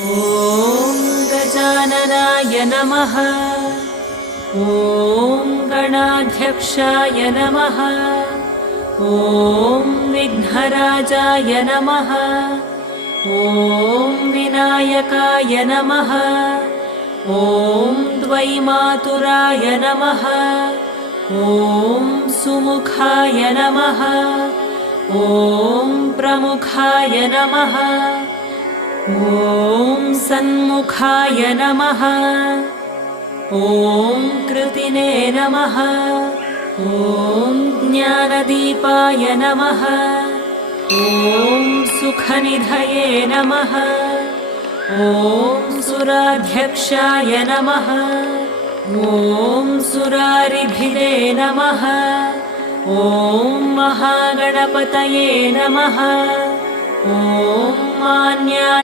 ॐ गजाननाय नमः। ॐ गणाध्यक्षाय नमः। ॐ विघ्नराजाय नमः। ॐ विनायकाय नमः। ॐ द्वैमातुराय नमः। ॐ सुमुखाय नमः। ॐ प्रमुखाय नमः। ॐ सन्मुखाय नमः। ॐ कृतिने नमः। ॐ ज्ञानदीपाय नमः। ॐ सुखनिधये नमः। ॐ सुराध्यक्षाय नमः। ॐ सुरारिभिरे नमः। ॐ महागणपतये नमः। ॐ मान्याय